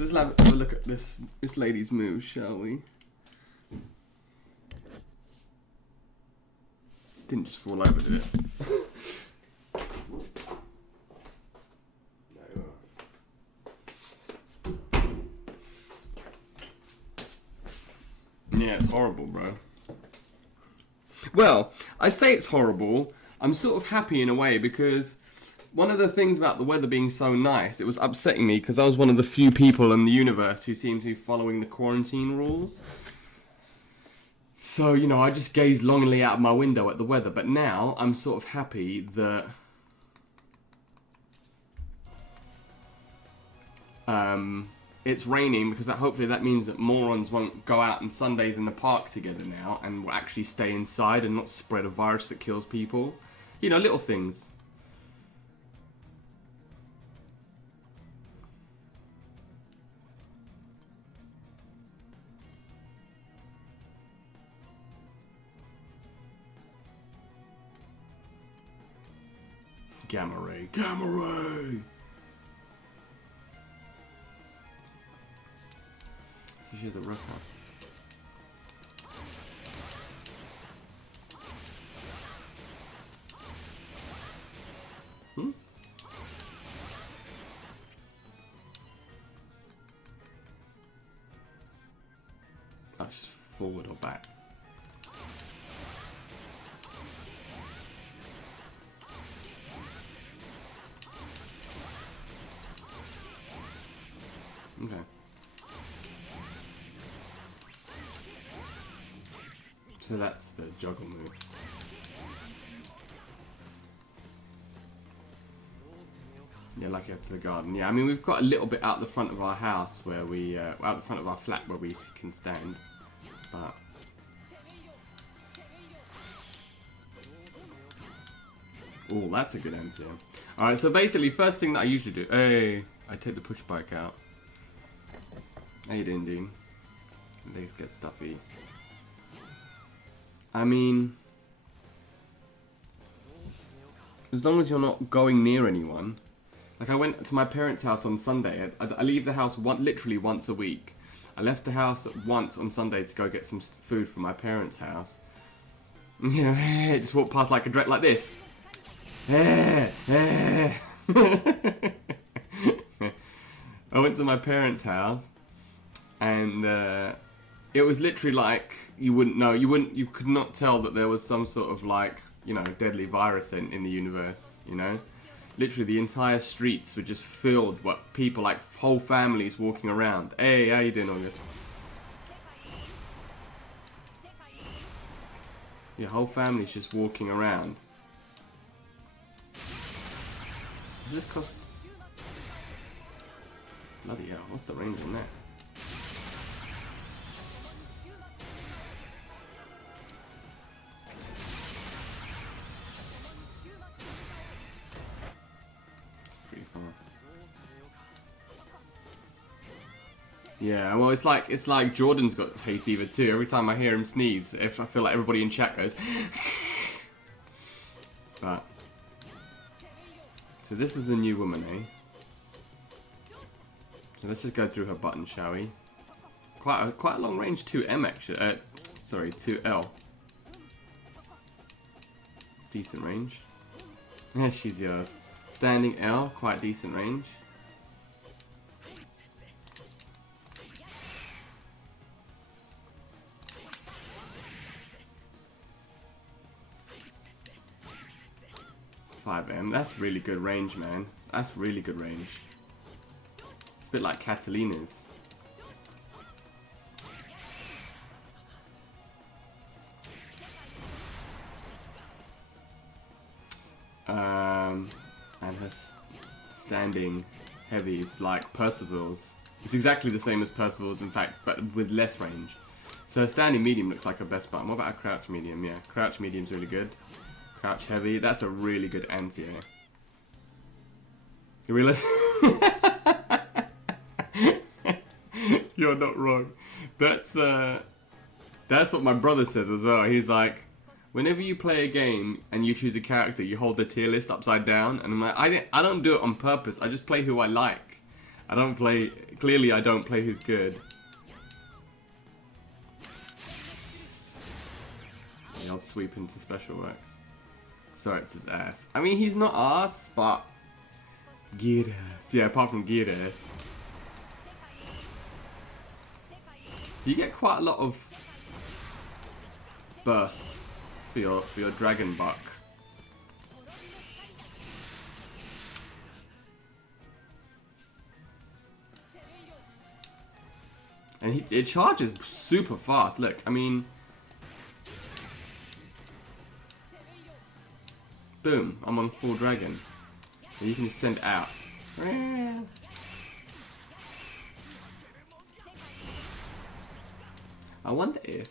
let's have a look at this lady's moves, shall we? Didn't just fall over, did it? Yeah, it's horrible, bro. Well, I say it's horrible. I'm sort of happy in a way because one of the things about the weather being so nice, it was upsetting me because I was one of the few people in the universe who seems to be following the quarantine rules. So, you know, I just gazed longingly out of my window at the weather. But now I'm sort of happy that it's raining because hopefully that means that morons won't go out and sunbathe in the park together now and will actually stay inside and not spread a virus that kills people. You know, little things. Gamma ray. Gamma ray! So she has a rough one. Hmm? Oh, it's just forward or back. Okay. So that's the juggle move. Yeah, lucky up to the garden. Yeah, I mean we've got a little bit out the front of our house where we, out the front of our flat where we can stand, but. Oh, that's a good answer. Alright, so basically first thing that I usually do, hey, I take the push bike out. How you doing, Dean? Legs get stuffy. I mean, as long as you're not going near anyone. Like I went to my parents' house on Sunday. I leave the house literally once a week. I left the house once on Sunday to go get some food from my parents' house. You know, just walk past like a dread like this. I went to my parents' house. And it was literally like you could not tell that there was some sort of like, you know, deadly virus in the universe, you know? Literally the entire streets were just filled with people, like whole families walking around. Hey, how you doing, August? Your whole family's just walking around. Does this cost... Bloody hell, what's the range on that? Yeah, well, it's like Jordan's got hay fever too. Every time I hear him sneeze, I feel like everybody in chat goes. But so this is the new woman, eh? So let's just go through her buttons, shall we? Quite a long range 2M actually. Sorry, 2L. Decent range. Yeah, she's yours. Standing L, quite decent range. That's really good range, man. That's really good range. It's a bit like Catalina's. And her standing heavy is like Percival's. It's exactly the same as Percival's, in fact, but with less range. So standing medium looks like her best button. What about a crouch medium? Yeah, crouch medium's really good. Crouch heavy, that's a really good anti. You realize? You're not wrong. That's what my brother says as well. He's like, whenever you play a game and you choose a character, you hold the tier list upside down. And I'm like, I don't do it on purpose. I just play who I like. I don't play... Clearly, I don't play who's good. Yeah, I'll sweep into special works. Sorry, it's his ass. I mean, he's not ass, but... Geared ass. Yeah, apart from geared ass. So you get quite a lot of... burst for your dragon buck. And it charges super fast. Look, I mean... Boom, I'm on full dragon. And you can just send it out. I wonder if...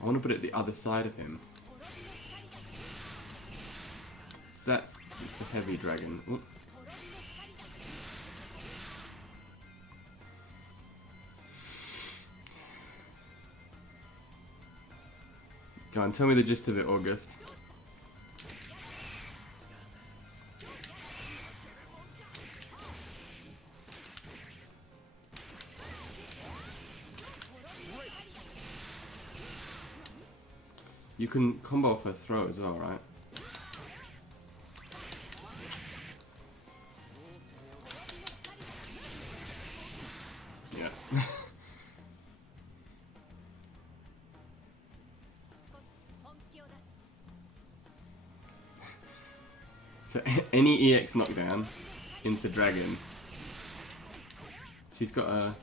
I want to put it the other side of him. So that's the heavy dragon. Ooh. Go on, tell me the gist of it, August. You can combo off her throw as well, right? Yeah. So any EX knockdown into dragon. She's got a...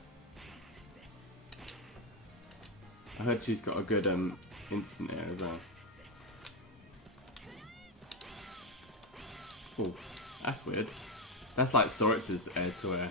I heard she's got a good instant air as well. Oh, that's weird. That's like Soritz's air to air.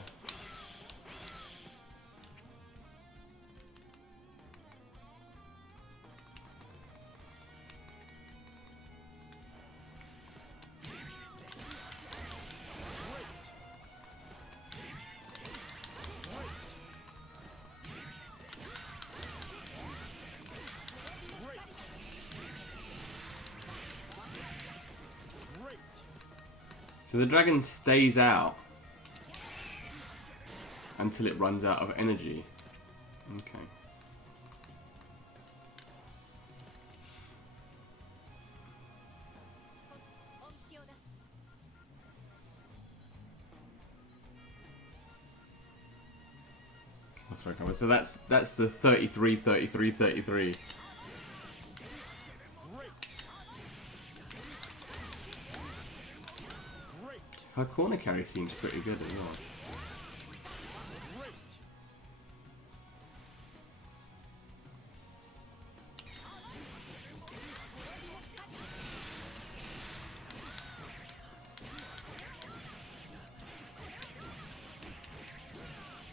So the dragon stays out until it runs out of energy. Okay. That's right. So that's the 33, 33, 33. Her corner carry seems pretty good as well.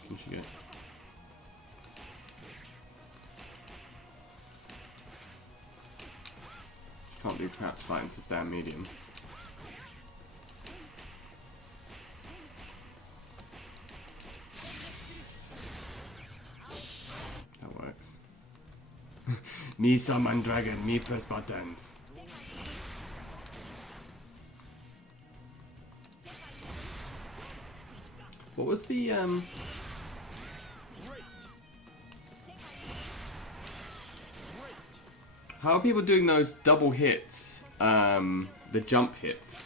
What's she get? She can't do perhaps fighting to stand medium. Me summon dragon, me press buttons. What was the how are people doing those double hits? The jump hits.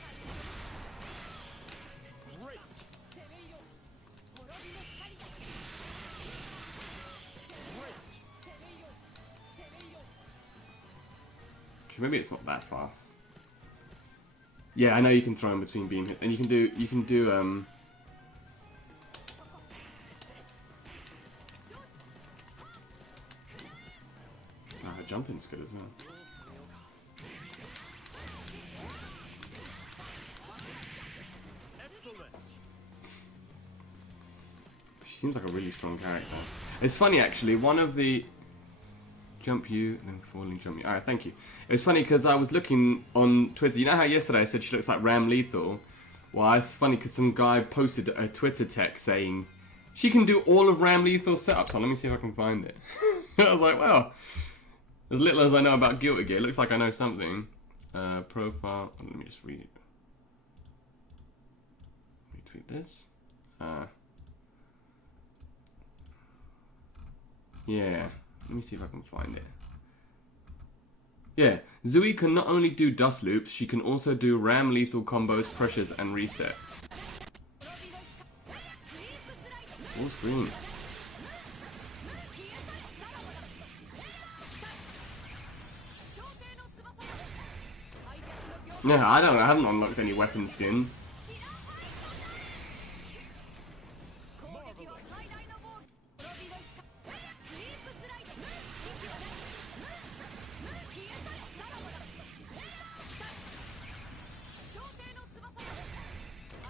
Maybe it's not that fast. Yeah, I know you can throw in between beam hits, and you can do her jumping's good as well. She seems like a really strong character. It's funny actually, one of the jump you, and then falling jump you. Alright, thank you. It was funny because I was looking on Twitter. You know how yesterday I said she looks like Ram Lethal? Well, it's funny because some guy posted a Twitter text saying she can do all of Ram Lethal's setups. So let me see if I can find it. I was like, well, as little as I know about Guilty Gear, it looks like I know something. Profile. Let me just read it. tweak this. Yeah, let me see if I can find it. Yeah, Zooey can not only do dust loops, she can also do ram lethal combos, pressures, and resets. All screen. Yeah, I haven't unlocked any weapon skins.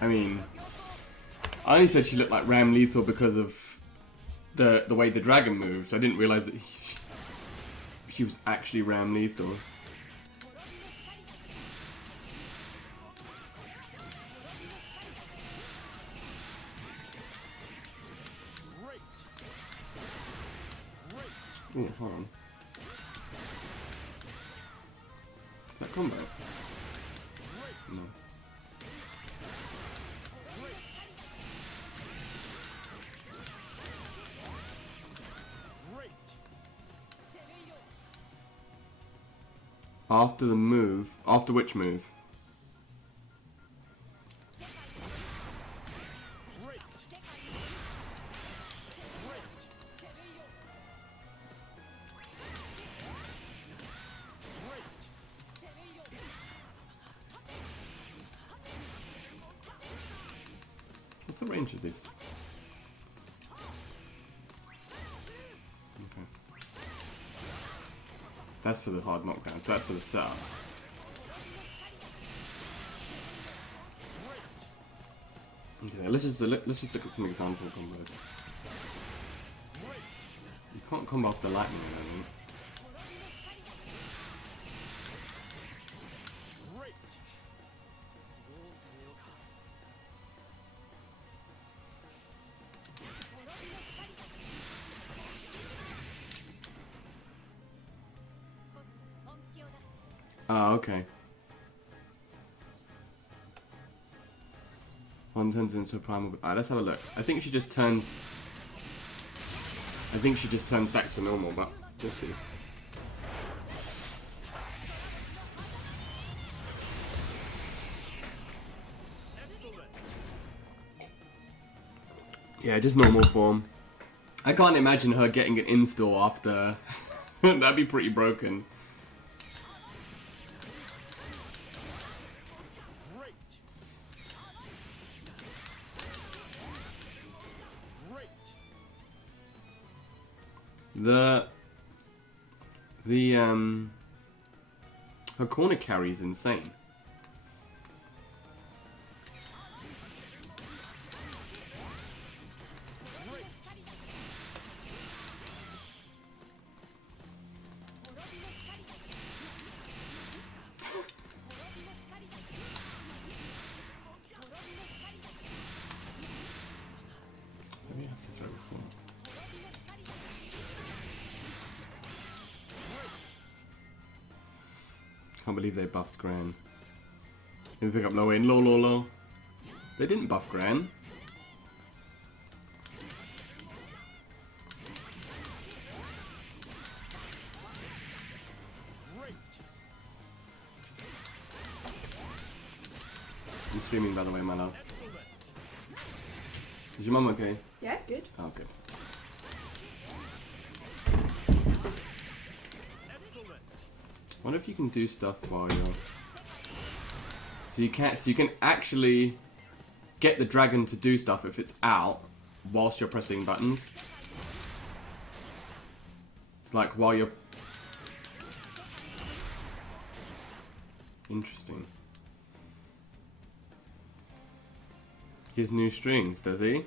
I mean, I only said she looked like Ram Lethal because of the way the dragon moved. I didn't realize that she was actually Ram Lethal. Ooh, hold on. Is that combo? No. After the move. After which move? What's the range of this? Okay. That's for the hard knockdowns. That's for the setups. Okay, let's just look at some example combos. You can't combo off the lightning, I don't think. Ah, okay. One turns into a primal. Alright, let's have a look. I think she just turns back to normal, but let's see. Yeah, just normal form. I can't imagine her getting an install after. That'd be pretty broken. Her corner carry is insane. Maybe I have to throw before. Can't believe they buffed Gran. Let me pick up low end. Low. They didn't buff Gran. I'm streaming, by the way, my love. Is your mum okay? Yeah, good. Oh, good. Wonder if you can do stuff while you're... So you can actually get the dragon to do stuff if it's out whilst you're pressing buttons. It's like while you're... Interesting. He has new strings, does he?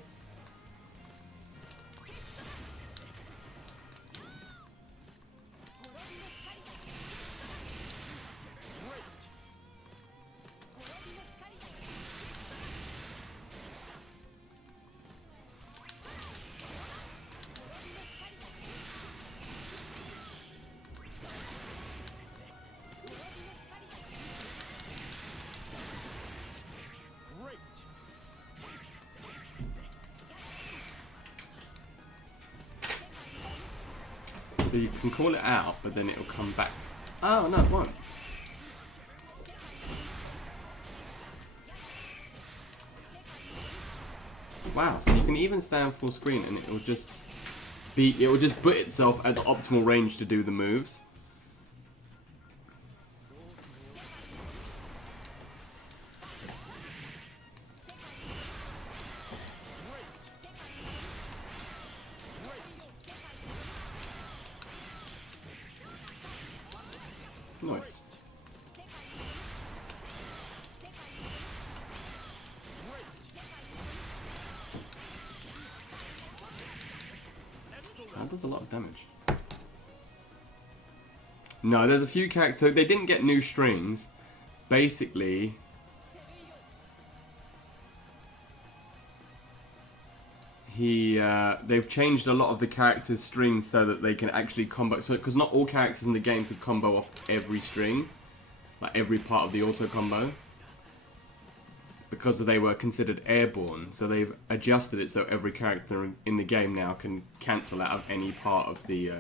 So you can call it out, but then it'll come back. Oh, no, it won't. Wow, so you can even stand full screen and it will just put itself at the optimal range to do the moves. Nice. That does a lot of damage. No, there's a few characters. So they didn't get new strings. Basically, they've changed a lot of the characters' strings so that they can actually combo. So, because not all characters in the game could combo off every string, like every part of the auto combo, because they were considered airborne. So they've adjusted it so every character in the game now can cancel out of any part of the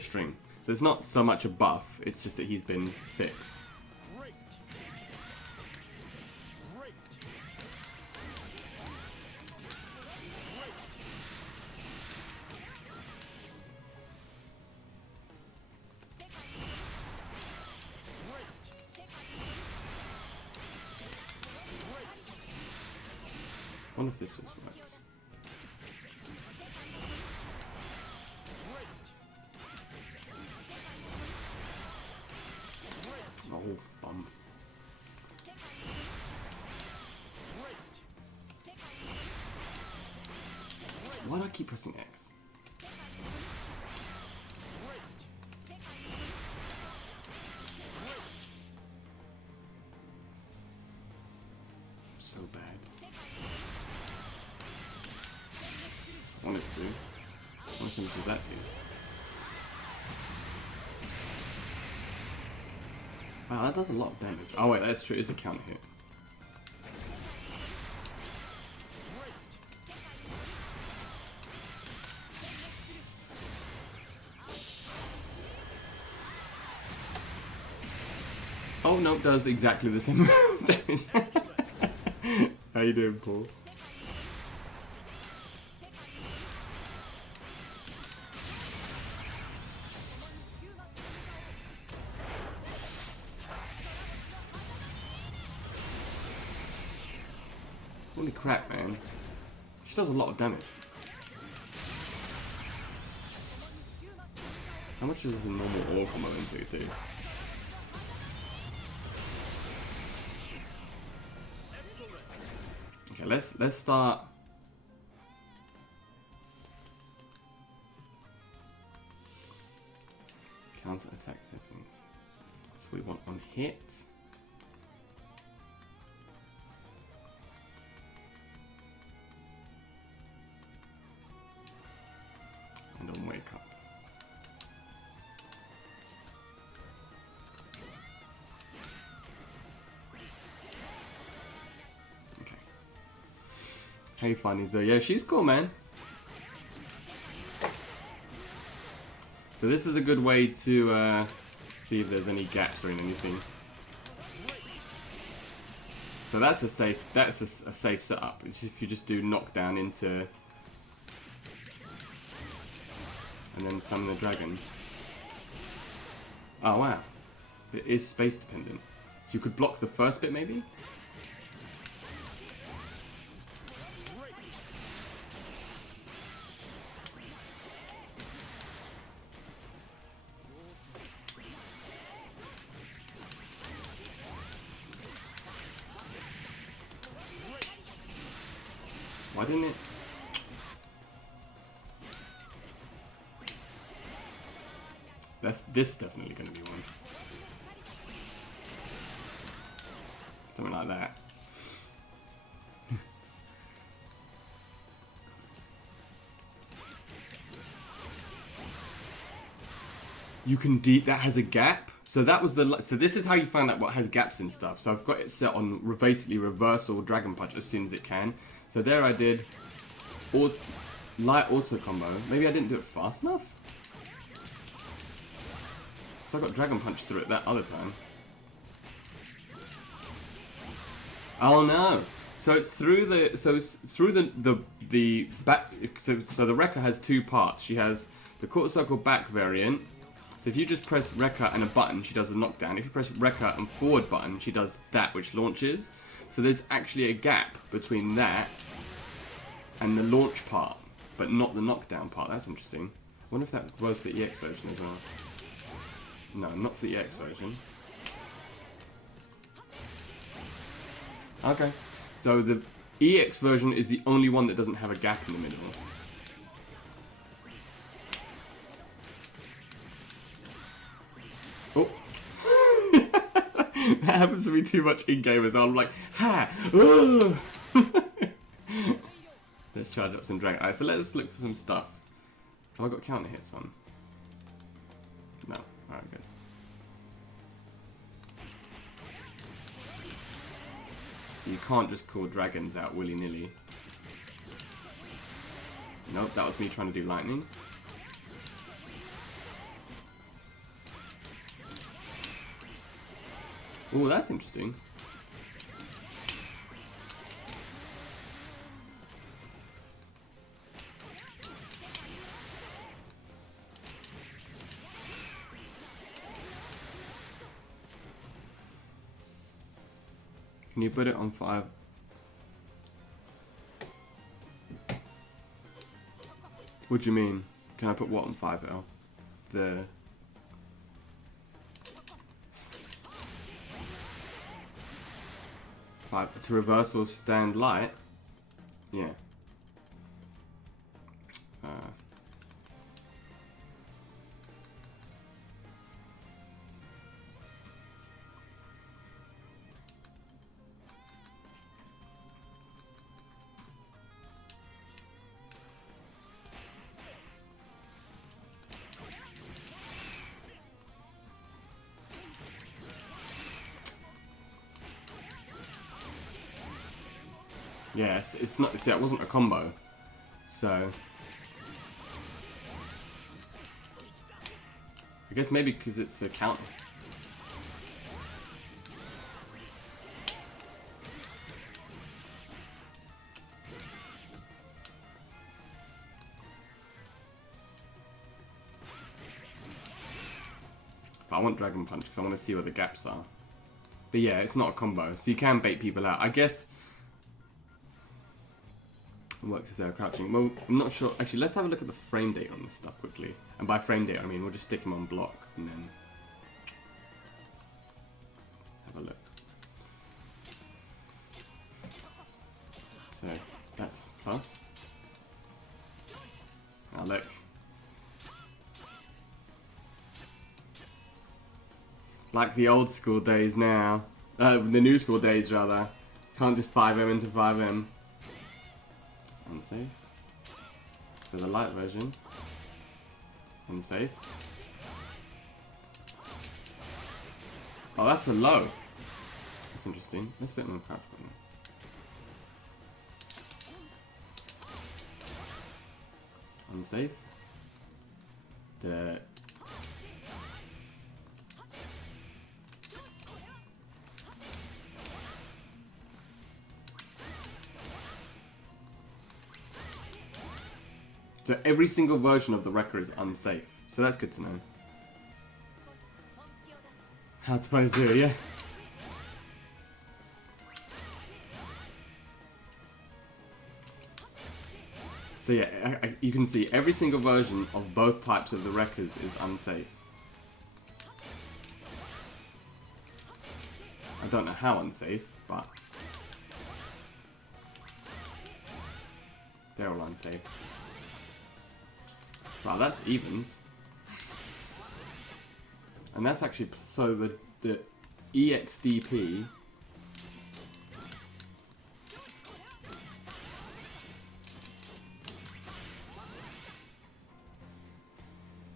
string. So it's not so much a buff; it's just that he's been fixed. I wonder if this works. Oh, bum. Why do I keep pressing X? So bad. I want it to. I want him to do that here. Wow, that does a lot of damage. Oh wait, that's true. It's a counter hit. Oh no, it does exactly the same damage. How you doing, Paul? Holy crap, man. She does a lot of damage. How much does a normal ore combo into do? Okay, let's start. Counter attack settings. So we want on hit. And on wake up. Okay. Hey, funnies though. Yeah, she's cool, man. So this is a good way to see if there's any gaps or in anything. So that's a safe setup. If you just do knockdown into, and then summon the dragon. Oh wow, it is space dependent. So you could block the first bit maybe. Why didn't it? This is definitely going to be one. Something like that. You can that has a gap. So that was so this is how you find out what has gaps in stuff. So I've got it set on basically reversal dragon punch as soon as it can. So there I did or light auto combo. Maybe I didn't do it fast enough? So I got Dragon Punch through it that other time. Oh no! So it's through the the back. So the Rekka has two parts. She has the quarter circle back variant. So if you just press Rekka and a button, she does a knockdown. If you press Rekka and forward button, she does that, which launches. So there's actually a gap between that and the launch part, but not the knockdown part. That's interesting. I wonder if that was for the EX version as well. No, not for the EX version. Okay. So the EX version is the only one that doesn't have a gap in the middle. Oh. That happens to me too much in-game as well. I'm like, ha! Oh. Let's charge up some Dragon. Alright, so let's look for some stuff. Have I got counter hits on? No. Alright, good. So you can't just call dragons out willy-nilly. Nope, that was me trying to do lightning. Oh, that's interesting. Can you put it on 5? What do you mean? Can I put what on 5L? The... to reverse or stand light? Yeah. Yes, it's not. See, it wasn't a combo, so I guess maybe because it's a counter. But I want Dragon Punch because I want to see where the gaps are. But yeah, it's not a combo, so you can bait people out. I guess. It works if they're crouching. Well, I'm not sure. Actually, let's have a look at the frame date on this stuff quickly. And by frame date, I mean we'll just stick him on block and then have a look. So that's fast. Now look. Like the old school days now. The new school days rather. Can't just 5M into 5M. Unsafe. So the light version. Unsafe. Oh, that's a low. That's interesting. Let's put him on crouch button. Unsafe. The So every single version of the Rekka is unsafe. So that's good to know. How to punish Zooey, yeah. So yeah, you can see every single version of both types of the Rekkas is unsafe. I don't know how unsafe, but they're all unsafe. Wow, that's evens. And that's actually, so the EXDP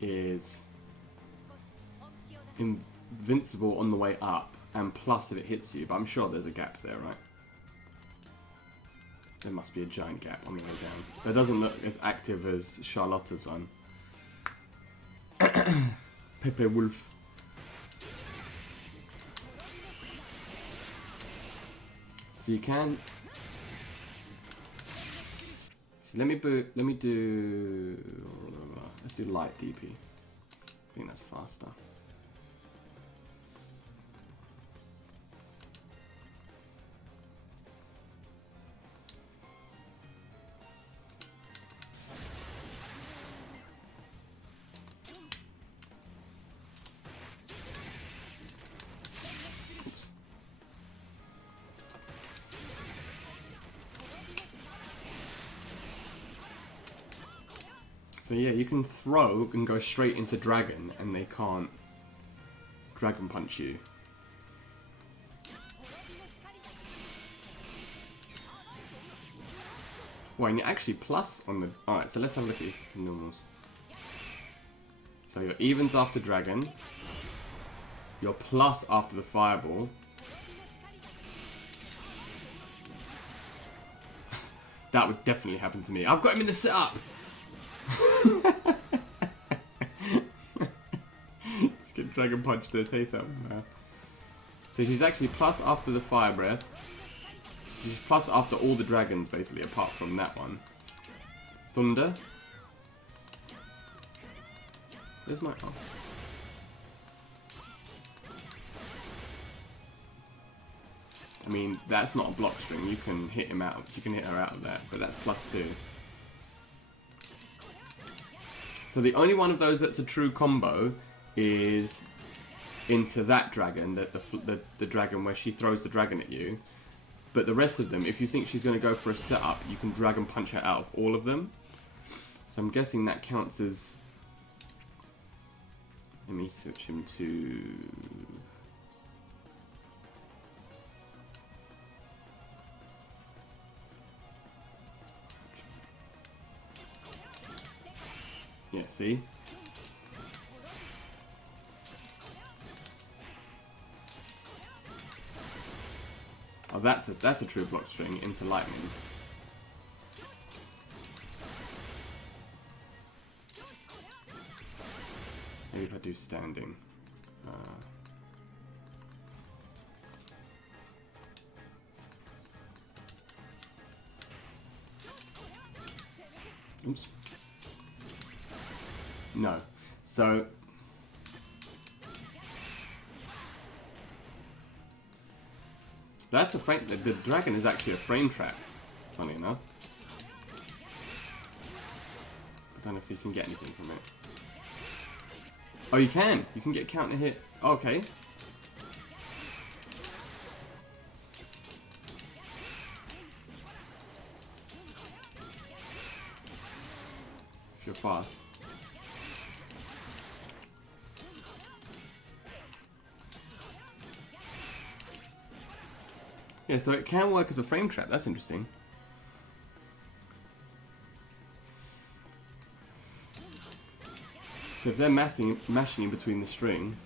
is invincible on the way up, and plus if it hits you, but I'm sure there's a gap there, right? There must be a giant gap on the way down. That doesn't look as active as Charlotta's one. Pepe Wolf. So you can. So let me do. Let's do light DP. I think that's faster. So yeah, you can throw and go straight into dragon, and they can't dragon punch you. Well, and you're actually plus on the... Alright, so let's have a look at these normals. So your evens after dragon. Your plus after the fireball. That would definitely happen to me. I've got him in the setup! Just get dragon punch to the taste out now. So she's actually plus after the fire breath. So she's plus after all the dragons basically, apart from that one. Thunder. Where's my arm? I mean, that's not a block string. You can hit him out. You can hit her out of that, but that's +2. So the only one of those that's a true combo is into that dragon, the dragon where she throws the dragon at you. But the rest of them, if you think she's going to go for a setup, you can dragon punch her out of all of them. So I'm guessing that counts as... Let me switch him to... Yeah, see? Oh, that's a true block string into lightning. Maybe if I do standing. Oops. No. So... That's a frame... The dragon is actually a frame trap, funny enough. I don't know if you can get anything from it. Oh, you can! You can get counter hit. Oh, okay. If you're fast. Yeah, so it can work as a frame trap. That's interesting. So if they're mashing in between the string...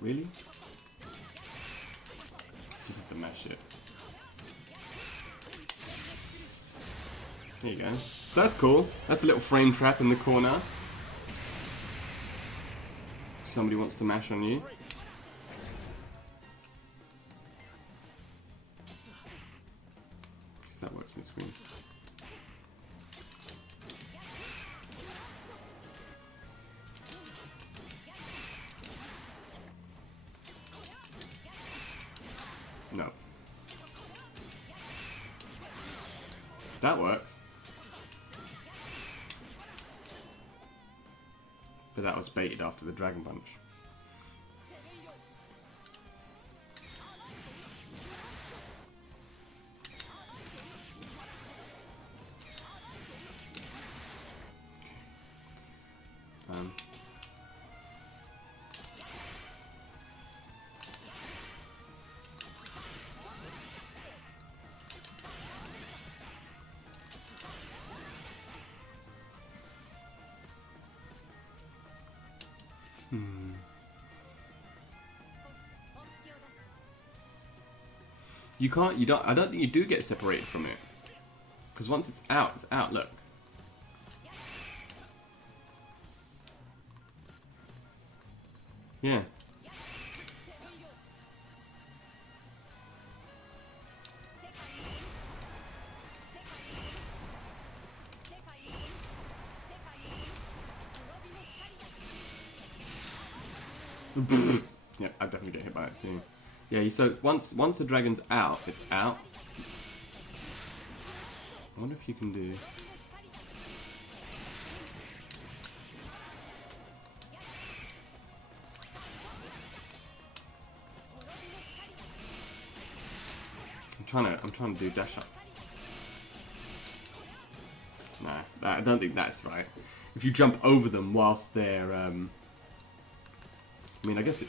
Really? Just have to mash it. There you go. So that's cool. That's a little frame trap in the corner. Somebody wants to mash on you. That works on the screen. No. That works. But that was baited after the Dragon Punch. Hmm. You can't. You don't. I don't think you do get separated from it. Because once it's out, it's out. Look. Yeah. Yeah, I definitely get hit by it too. Yeah, so once the dragon's out, it's out. I wonder if you can do... I'm trying to do dash up. Nah, I don't think that's right. If you jump over them whilst they're I mean, I guess it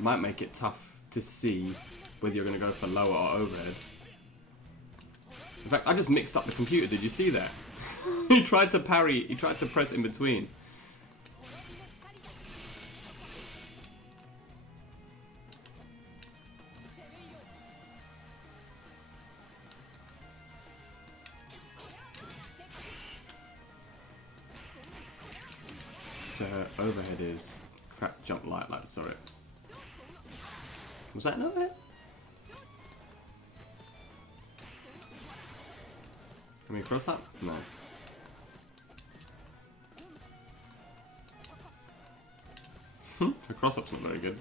might make it tough to see whether you're going to go for lower or overhead. In fact, I just mixed up the computer. Did you see that? He tried to parry. He tried to press in between. So her overhead is crap jump light like Sorix. Was that an overhead? Can we cross up? No. Her cross up's not very good.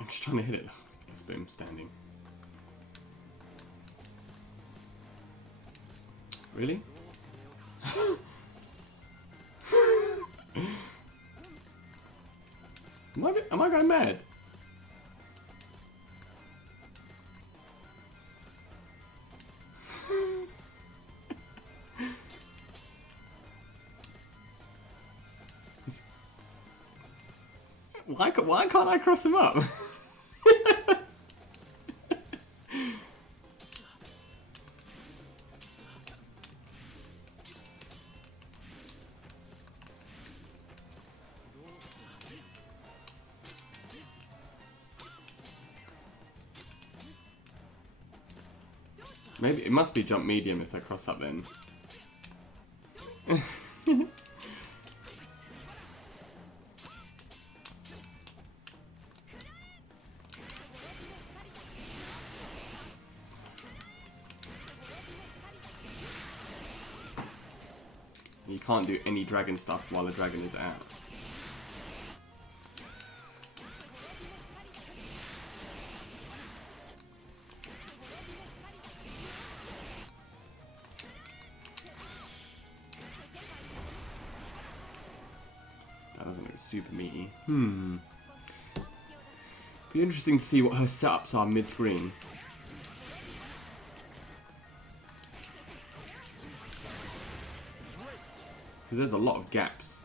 I'm just trying to hit it. This boom standing. Really? Am I going mad? Why can't I cross him up? Maybe it must be jump medium if I cross up then. You can't do any dragon stuff while the dragon is out. That doesn't look super meaty. Be interesting to see what her setups are mid-screen. Because there's a lot of gaps.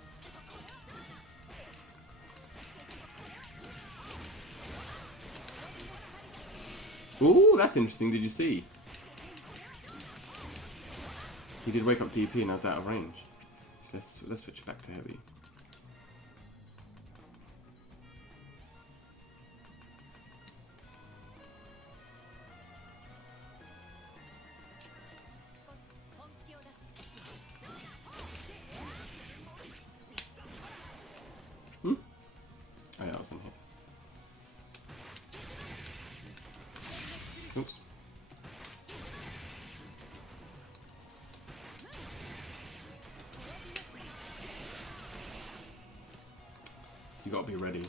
Ooh, that's interesting. Did you see? He did wake up DP and I was out of range. Let's switch back to heavy. Oh yeah, that was in here. Oops. So you gotta be ready.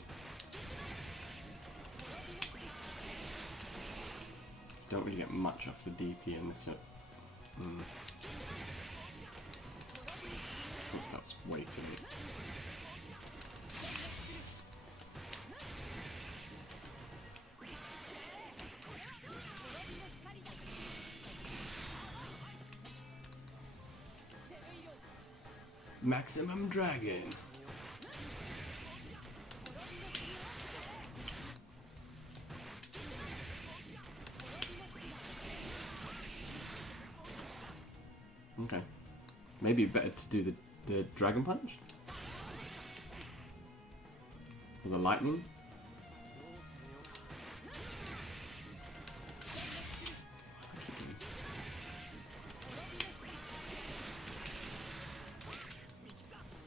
Don't really get much off the DP in this. Oops, that's way too late. Maximum Dragon. Okay. Maybe better to do the Dragon Punch? Or the Lightning?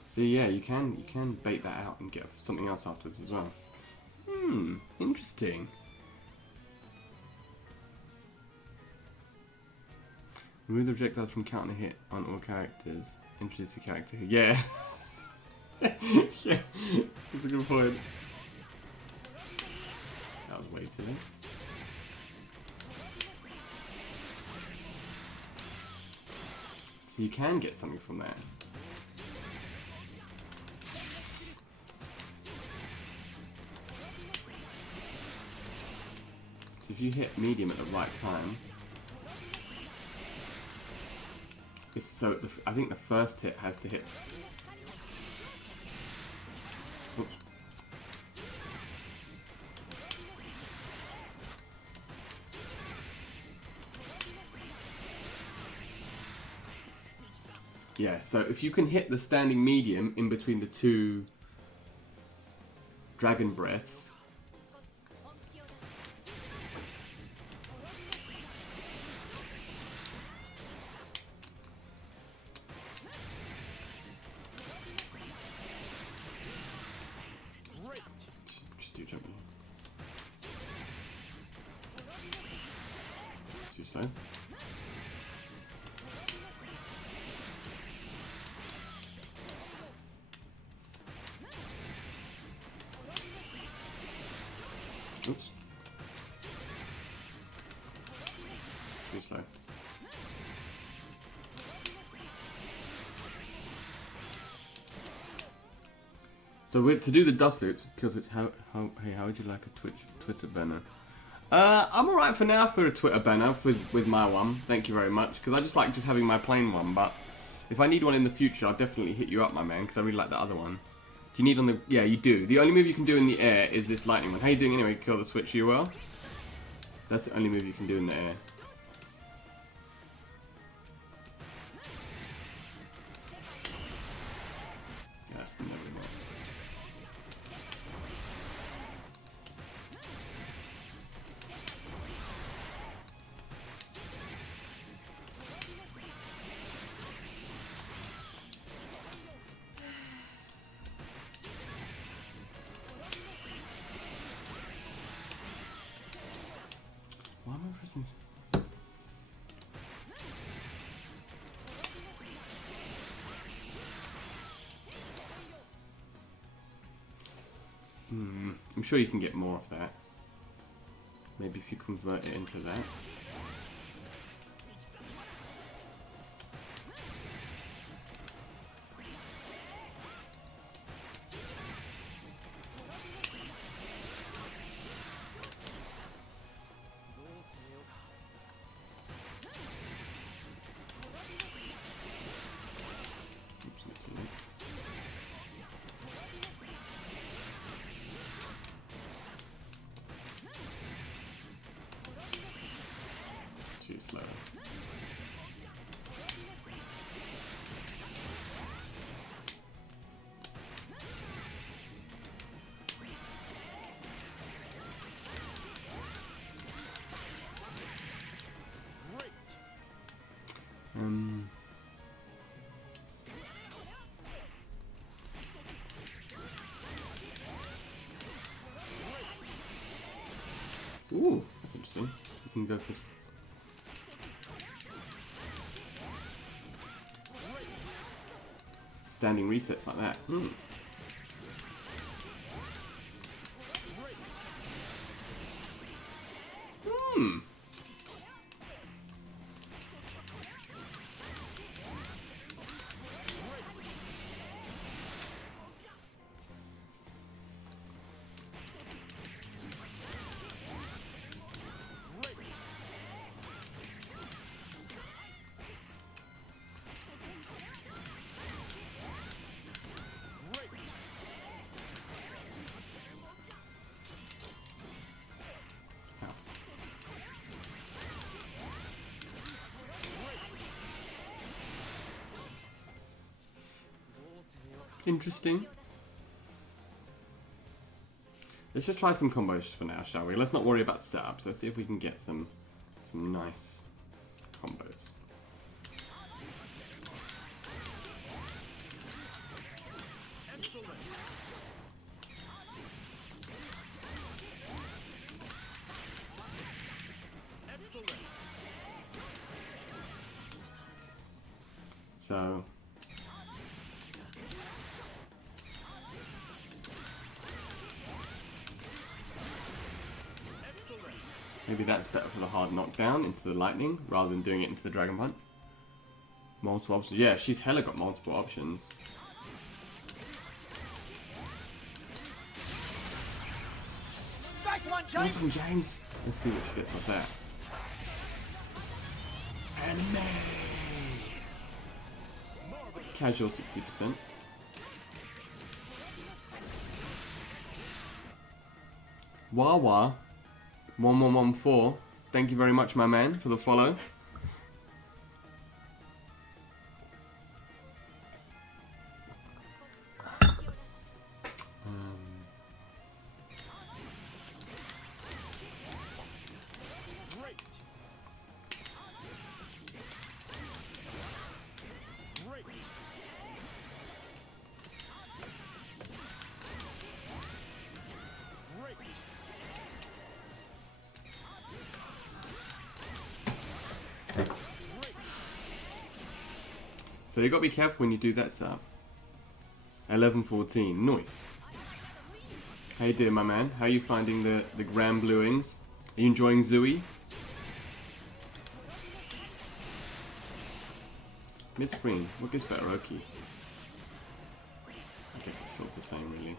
So yeah, you can bait that out and get something else afterwards as well. Interesting. Remove the projectiles from counter hit on all characters. Introduce the character who... Yeah. Yeah, that's a good point. That was way too late. So you can get something from that. So if you hit medium at the right time, it's so I think the first hit has to hit. Oops. Yeah, so if you can hit the standing medium in between the two dragon breaths, just do jumping. Too slow. Oops. Too slow. So to do the dust loops, how would you like a Twitter banner? I'm alright for now for a Twitter banner with my one. Thank you very much, because I just like having my plain one. But if I need one in the future, I'll definitely hit you up, my man, because I really like the other one. Do you need on the... Yeah, you do. The only move you can do in the air is this lightning one. How you doing anyway? Kill the switch, you well? That's the only move you can do in the air. Yeah, that's never not. Why am I pressing? I'm sure you can get more of that. Maybe if you convert it into that. Too slow. Ooh, that's interesting. You can go for... standing resets like that. Interesting. Let's just try some combos for now, shall we? Let's not worry about setups. Let's see if we can get some nice combos. So maybe that's better for the hard knockdown into the lightning rather than doing it into the dragon punch. Multiple options. Yeah, she's hella got multiple options. Nice one, James. Let's see what she gets off there. Anime. Casual 60%. Wawa 1114. Thank you very much, my man, for the follow. So you got to be careful when you do that setup. 11-14, nice. How you doing, my man? How are you finding the Grand Bluings? Are you enjoying Zooey? Mid-screen, what gets better, Oki? I guess it's sort of the same, really.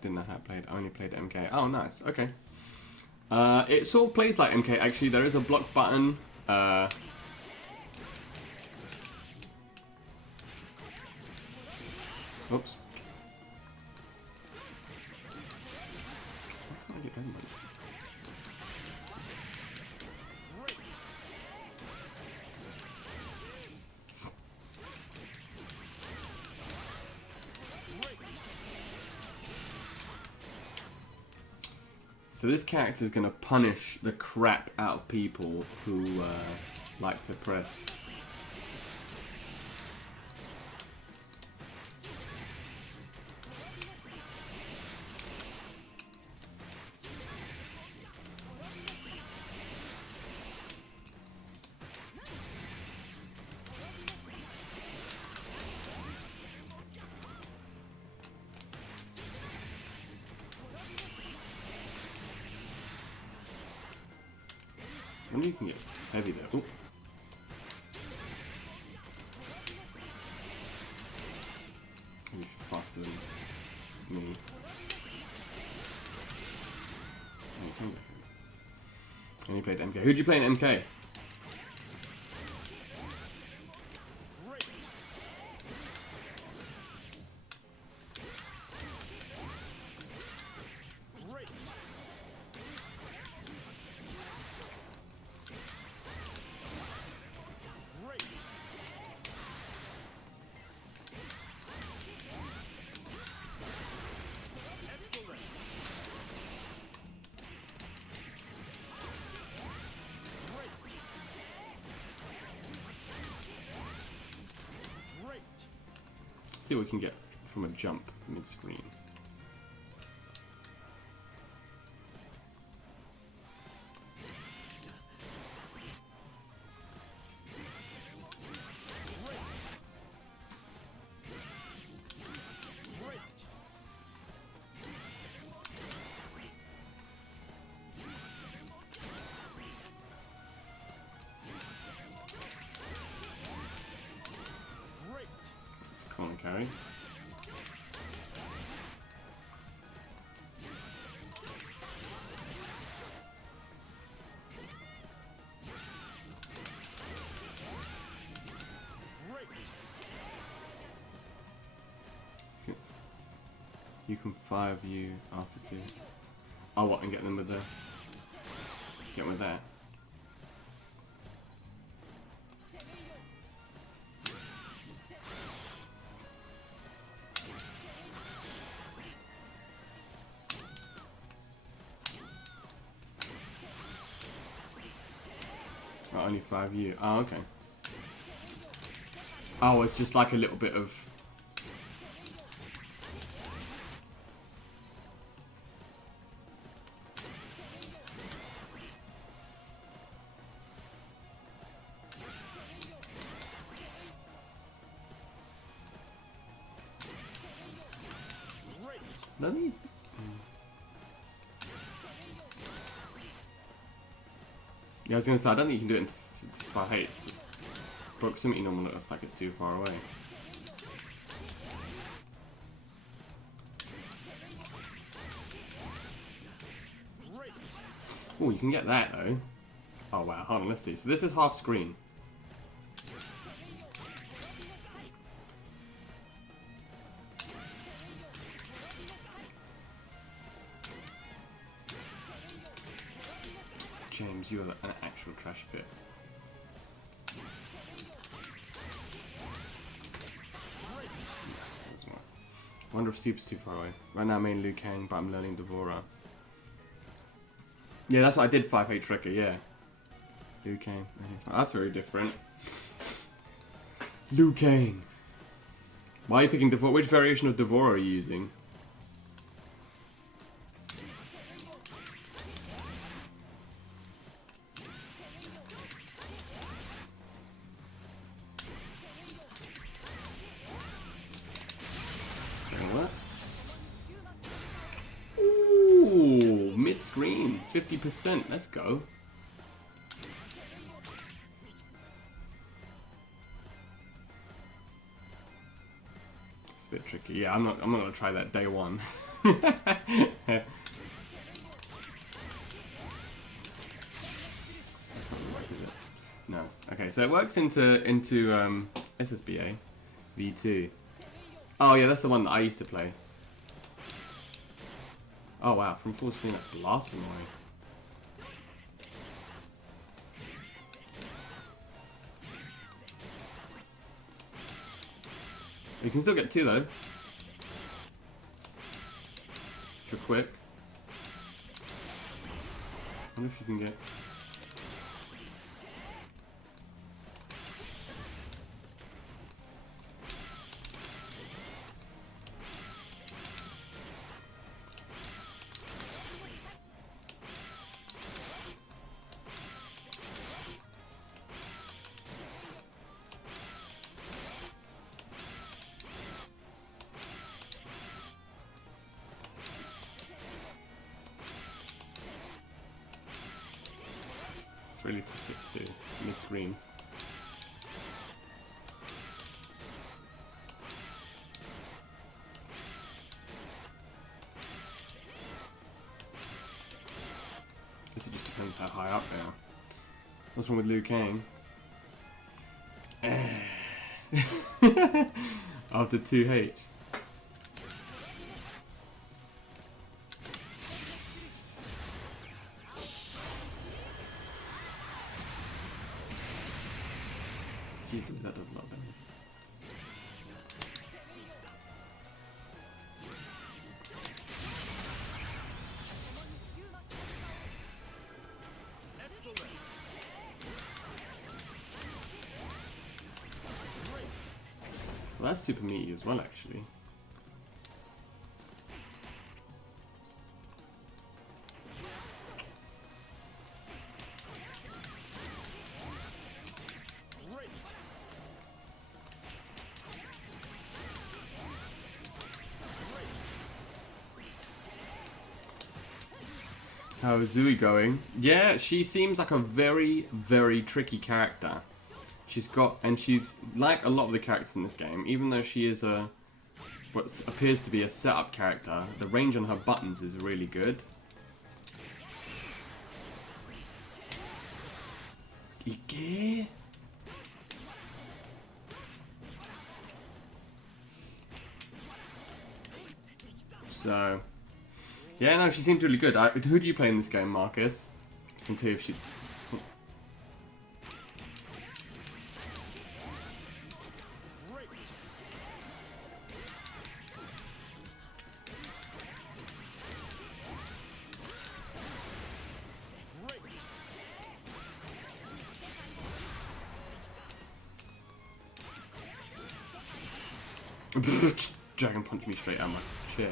Didn't know how it played. I only played MK. Oh, nice. Okay. It sort of plays like MK. Actually, there is a block button. Oops. Why can't I get down much? So this character is going to punish the crap out of people who like to press. I wonder if you can get heavy there. Ooh. Maybe faster than me. Oh, you can go heavy. I only played MK. Who'd you play in MK? See what we can get from a jump mid-screen. Carry. You can 5U after 2. Oh, what? And get them with the... Get with that. Oh, only 5U. Oh, okay. Oh, it's just like a little bit of... Let me... Yeah, I was going to say, I don't think you can do it into 5/8. Proximity normally looks like it's too far away. Oh, you can get that though. Oh wow, hold on, let's see. So this is half screen. James, you are an actual trash pit. I wonder if Super's too far away. Right now I'm main Liu Kang, but I'm learning Devourer. Yeah, that's what I did 5/8 Tricker, yeah. Liu Kang. Oh, that's very different. Liu Kang. Why are you picking Devourer? Which variation of Devourer are you using? Ooh, mid-screen, 50%. Let's go. It's a bit tricky. Yeah, I'm not gonna try that day one. No. Okay, so it works into SSBA V2. Oh yeah, that's the one that I used to play. Oh wow, from full screen that blasts them away. You can still get 2 though. If you're quick. I wonder if you can get... It's really tough it to mid-screen. Guess it just depends how high up they are. What's wrong with Liu Kang? After 2H. Jesus, that does a lot of damage. Well, that's super meaty as well, actually. How is Zooey going? Yeah, she seems like a very, very tricky character. She's like a lot of the characters in this game, even though she is what appears to be a setup character, the range on her buttons is really good. Ike? So, yeah, no, she seemed really good. Who do you play in this game, Marcus? I can tell you if she... Dragon punched me straight out of my chair.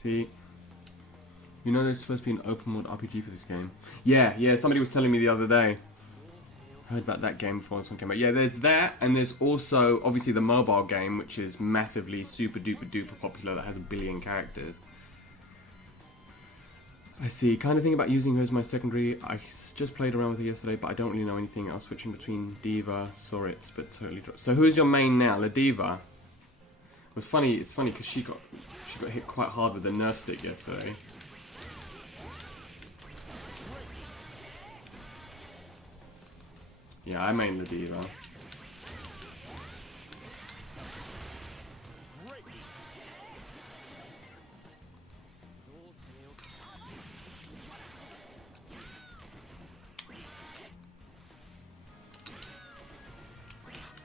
See? You know there's supposed to be an open world RPG for this game. Yeah, somebody was telling me the other day. I heard about that game before this one came out. Yeah, there's that, and there's also, obviously, the mobile game, which is massively super duper duper popular, that has 1 billion characters. I see. Kind of think about using her as my secondary. I just played around with her yesterday, but I don't really know anything. I was switching between Diva, Sorit, but totally dropped. So who's your main now? La Diva? It's funny because she got hit quite hard with the nerf stick yesterday. Yeah, I main La Diva.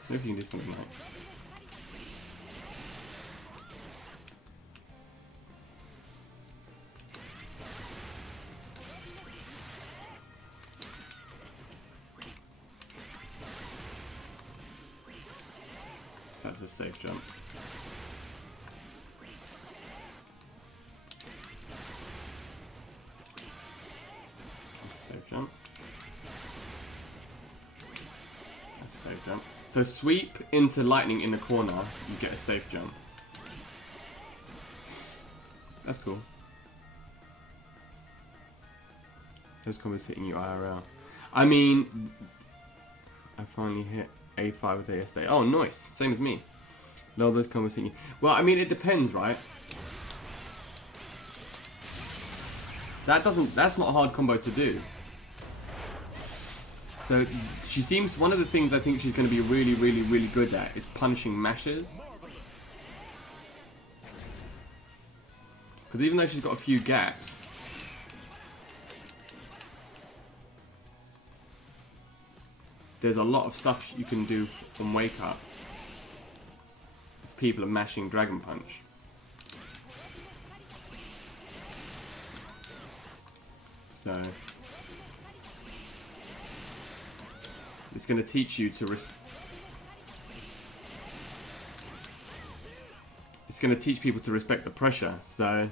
Maybe you can do something like... That's a safe jump. That's a safe jump. That's a safe jump. So sweep into lightning in the corner, you get a safe jump. That's cool. Those combos hitting you IRL. I mean, I finally hit A5 with it yesterday. Oh, nice. Same as me. No, those combos hitting you. Well, I mean, it depends, right? That's not a hard combo to do. So, she seems, one of the things I think she's going to be really, really, really good at is punishing mashes. Because even though she's got a few gaps, there's a lot of stuff you can do from Wake Up if people are mashing Dragon Punch. So it's going to teach you to it's going to teach people to respect the pressure. So I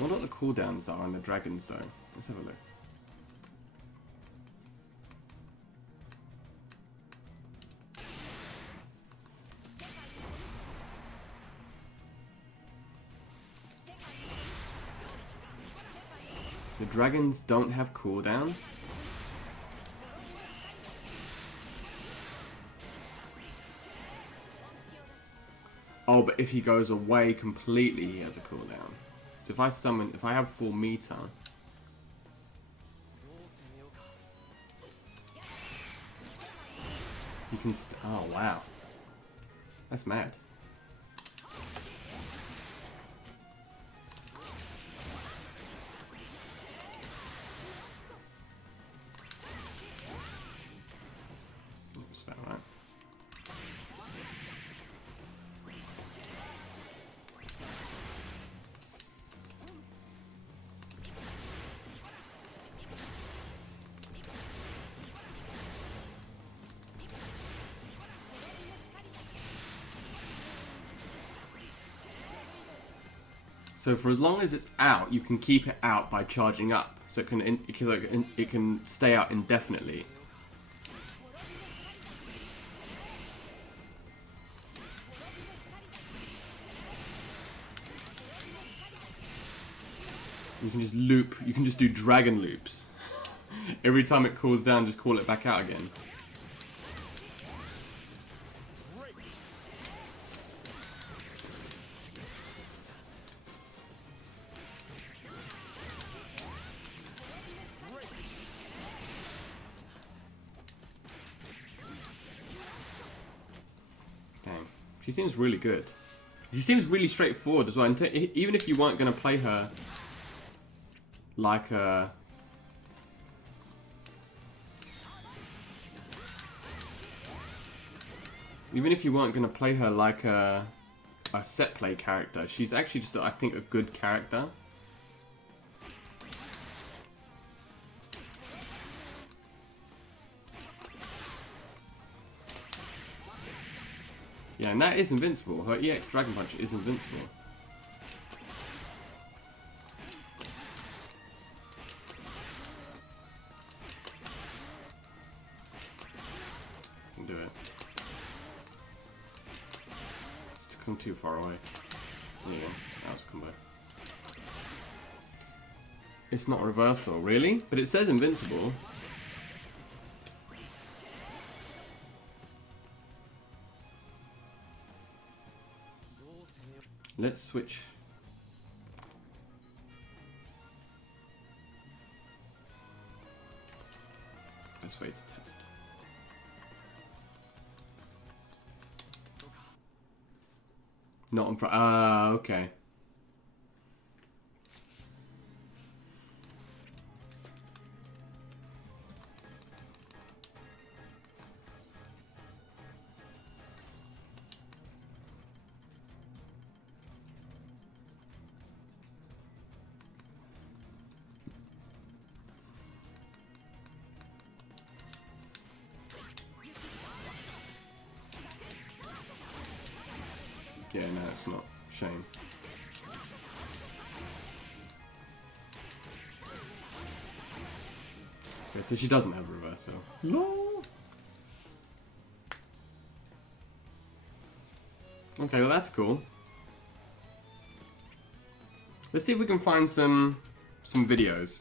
wonder what the cooldowns are on the dragons though. Let's have a look. The dragons don't have cooldowns. Oh, but if he goes away completely, he has a cooldown. So if I have full meter, he can oh wow. That's mad. That's about right. So for as long as it's out, you can keep it out by charging up. So it can stay out indefinitely. You can just loop. You can just do dragon loops. Every time it cools down, just call it back out again. Dang. She seems really good. She seems really straightforward as well. And even if you weren't going to play her like a... Even if you weren't going to play her like a set play character, she's actually just, I think, a good character. Yeah, and that is invincible. Her EX Dragon Punch is invincible. Can do it. It's come too far away. There you go. That was a combo. It's not reversal, really? But it says invincible. Let's switch. Best way to test. Not on front. Ah, okay. Yeah, no, it's not. Shame. Okay, so she doesn't have reversal. No. Okay, well that's cool. Let's see if we can find some videos.